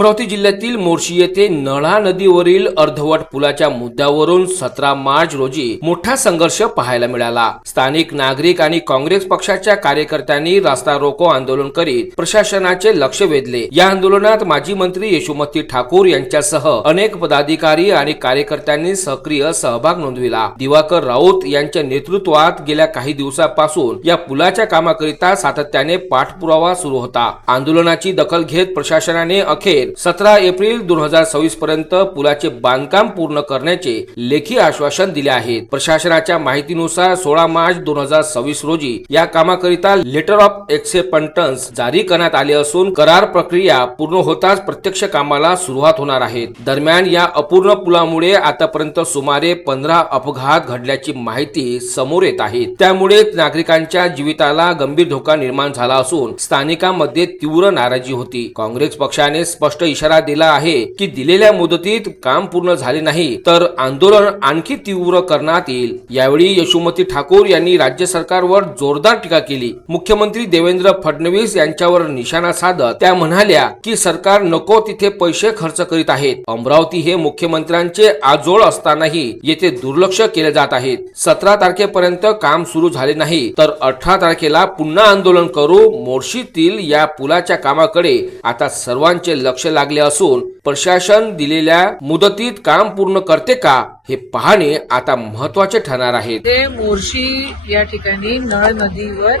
अमरावती जिल्ह्यातील मोर्शी येथे नळा नदीवरील अर्धवट पुलाच्या मुद्द्यावरून 17 मार्च रोजी मोठा संघर्ष पाहायला मिळाला। स्थानिक नागरिक आणि काँग्रेस पक्षाच्या कार्यकर्त्यांनी रास्ता रोको आंदोलन करीत प्रशासनाचे लक्ष वेधले। या आंदोलनात माजी मंत्री यशोमती ठाकूर यांच्यासह अनेक पदाधिकारी आणि कार्यकर्त्यांनी सक्रिय सहभाग नोंदविला। दिवाकर राऊत यांच्या नेतृत्वात गेल्या काही दिवसांपासून या पुलाच्या कामाकरिता सातत्याने पाठपुरावा सुरू होता। आंदोलनाची दखल घेत प्रशासनाने अखेर 17 एप्रिल 2026 पर्यंत पुलाचे बांधकाम पूर्ण करण्याचे लेखी आश्वासन दिले आहे। प्रशासनाच्या माहितीनुसार 16 मार्च 2026 रोजी या कामाकरिता लेटर ऑफ एक्सेप्टन्स जारी करण्यात आले असून करार प्रक्रिया पूर्ण होताच प्रत्यक्ष कामाला सुरुवात होणार आहे। दरम्यान या अपूर्ण पुलामुळे आतापर्यंत सुमारे 15 अपघात घडल्याची माहिती समोर येत आहे। त्यामुळे नागरिकांच्या जीविताला गंभीर धोका निर्माण झाला असून स्थानिकांमध्ये तीव्र नाराजी होती। काँग्रेस पक्षाने स्पष्ट इशारा दिला आहे की दिलेल्या मुदतीत काम पूर्ण झाले नाही तर आंदोलन आणखी तीव्र करण्यात येईल। यावेळी यशोमती ठाकूर यांनी राज्य सरकारवर जोरदार टीका केली। मुख्यमंत्री देवेंद्र फडणवीस यांच्यावर निशाणा साधत त्या म्हणाल्या की सरकार नको तिथे पैसे खर्च करीत आहेत। अमरावती हे मुख्यमंत्र्यांचे आजोळ असतानाही येथे दुर्लक्ष केले जात आहे। 17 तारखेपर्यंत काम सुरू झाले नाही तर 18 तारखेला पुन्हा आंदोलन करू। मोर्शीतील या पुलाच्या कामाकडे आता सर्वांचे लक्ष लागले असून प्रशासन दिलेल्या मुदतीत काम पूर्ण करते का हे पाहणे आता महत्त्वाचे ठरणार आहे। मोर्शी या ठिकाणी नळ नदीवर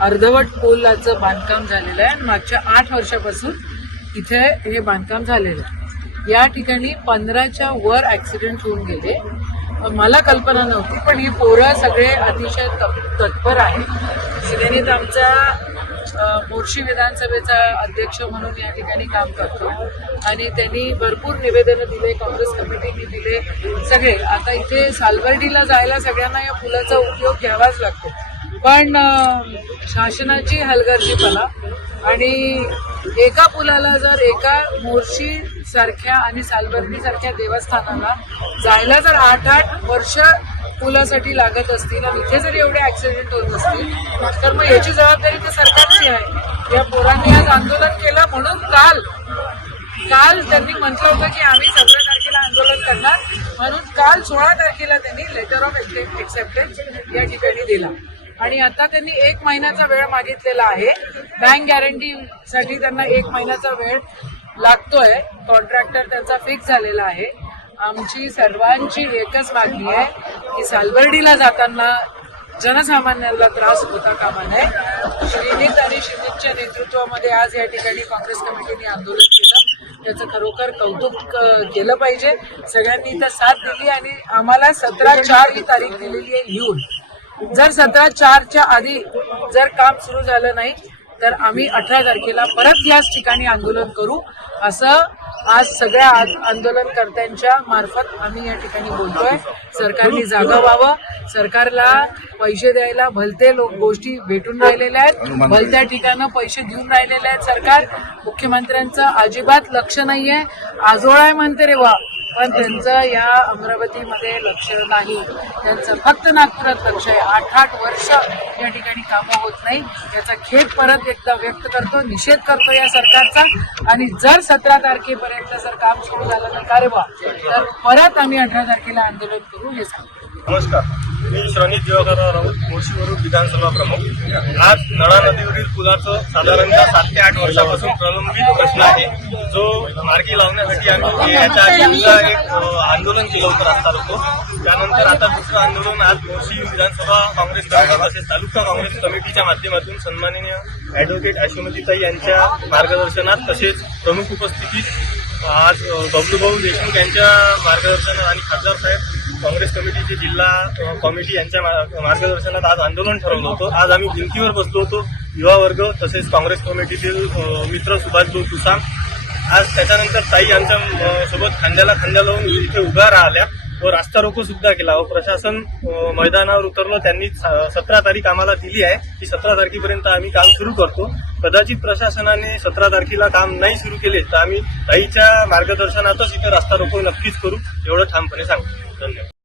अर्धवट पुलाचं बांधकाम झालेलं आहे। मागच्या 8 वर्षापासून इथे हे बांधकाम झालेलं आहे। या ठिकाणी 15च्या वर ऍक्सिडेंट होऊन गेले। मला कल्पना नव्हती, पण ही पोरं सगळे अतिशय तत्पर आहेत। त्यांनी तर आमचा मोर्शी विधानसभेचा अध्यक्ष म्हणून या ठिकाणी काम करतो आणि त्यांनी भरपूर निवेदनं दिले, काँग्रेस कमिटीने दिले सगळे। आता इथे सालबर्डीला जायला सगळ्यांना या पुलाचा उपयोग घ्यावाच लागतो, पण शासनाची हलगर्जीपणा आणि एका पुलाला जर एका मोर्शी सारख्या आणि सालबर्डी सारख्या देवस्थानाला जायला जर 8 वर्ष पुलासाठी लागत असतील आणि इथे जर एवढे ऍक्सिडेंट होत असतील तर मग याची जबाबदारी तर सरकारची आहे। या पोरांनी आज आंदोलन केलं म्हणून काल त्यांनी म्हटलं होतं की आम्ही 17 तारखेला आंदोलन करणार, म्हणून काल 16 तारखेला त्यांनी लेटर ऑफ एक्सेप्टन्स या ठिकाणी दिला आणि आता त्यांनी 1 महिन्याचा वेळ मागितलेला आहे। बँक गॅरंटीसाठी त्यांना 1 महिन्याचा वेळ लागतोय। कॉन्ट्रॅक्टर त्यांचा फिक्स झालेला आहे। आमची सर्वांची एकच मागणी आहे की सालबर्डीला जाताना जनसामान्याला त्रास होता कामा नये। श्रीनित आणि श्रीनितच्या नेतृत्वामध्ये आज या ठिकाणी काँग्रेस कमिटीने आंदोलन केलं, त्याचं खरोखर कौतुक केलं पाहिजे। सगळ्यांनी इथं साथ दिली आणि आम्हाला 17/4 ही तारीख दिलेली आहे लिहून। जर 17/4च्या आधी जर काम सुरू झालं नाही तर आम्ही 18 तारखेला परत याच ठिकाणी आंदोलन करू, असं आज सगळ्या आंदोलनकर्त्यांच्या मार्फत आम्ही या ठिकाणी बोलतोय। सरकारने जागा व्हावं, सरकारला पैसे द्यायला भलते लोक गोष्टी भेटून राहिलेल्या आहेत, भलत्या ठिकाणं पैसे देऊन राहिलेले आहेत सरकार। मुख्यमंत्र्यांचं अजिबात लक्ष नाहीये। आजोळा आहे म्हणते रे वा, पण त्यांचं या अमरावतीमध्ये लक्ष नाही, त्यांचं फक्त नागपुरात लक्ष आहे। 8 वर्ष या ठिकाणी कामं होत नाही, याचा खेद परत एकदा व्यक्त करतो, निषेध करतो या सरकारचा। आणि जर 17 तारखेपर्यंत जर काम सुरू झालं नाही का रे बा, तर परत आम्ही 18 तारखेला आंदोलन करू हे सांगतो। नमस्कार, मी श्रीनित दिवाकर राऊत, मोर्शीवरून विधानसभा प्रमुख। आज नळा नदीवरील पुलाचं साधारणतः 7 ते 8 वर्षापासून प्रलंबित प्रश्न आहे, जो मार्गी लावण्यासाठी आम्ही याच्या आधी एक आंदोलन केलं होतं रास्ता रोको। त्यानंतर आता दुसरं आंदोलन आज मोर्शी विधानसभा काँग्रेस कमिटी तसेच तालुका काँग्रेस कमिटीच्या माध्यमातून सन्माननीय ॲडव्होकेट यशोमतीताई यांच्या मार्गदर्शनात तसेच प्रमुख उपस्थितीत आज बबलूभाऊ देशमुख यांच्या मार्गदर्शनात आणि खासदार साहेब काँग्रेस कमिटीचे जिल्हा कमिटी यांच्या मार्गदर्शनात आज आंदोलन ठरवलं होतं। आज आम्ही भिंतीवर बसलो होतो, युवा वर्ग तसेच काँग्रेस कमिटीतील मित्र सुभाषभाऊ तुसाम। आज त्याच्यानंतर ताई आमच्या सोबत खांद्याला खांद्या लावून इथे उभ्या राहिल्या व रास्ता रोको सुद्धा केला व प्रशासन मैदानावर उतरलं। त्यांनी 17 तारीख आम्हाला दिली आहे की 17 तारखेपर्यंत आम्ही काम सुरू करतो। कदाचित प्रशासनाने 17 तारखेला काम नाही सुरू केले तर आम्ही ताईच्या मार्गदर्शनातच इथे रास्ता रोको नक्कीच करू, एवढं ठामपणे सांगतो। धन्यवाद।